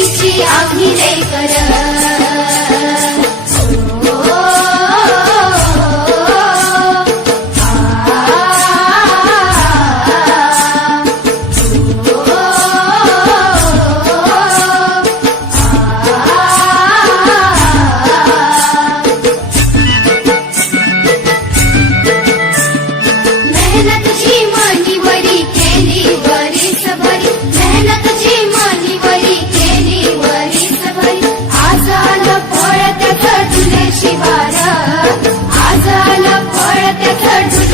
आम्ही लेकर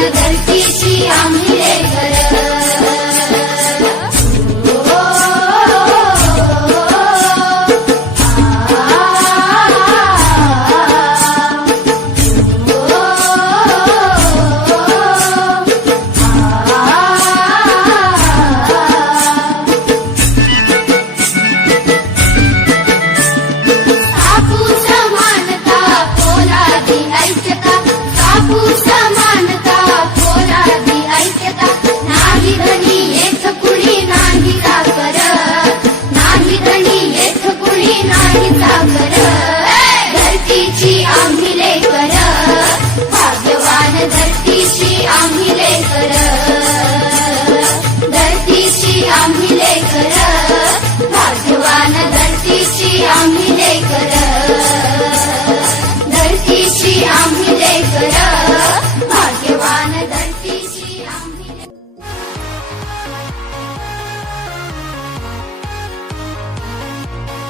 Canı verdi şiyan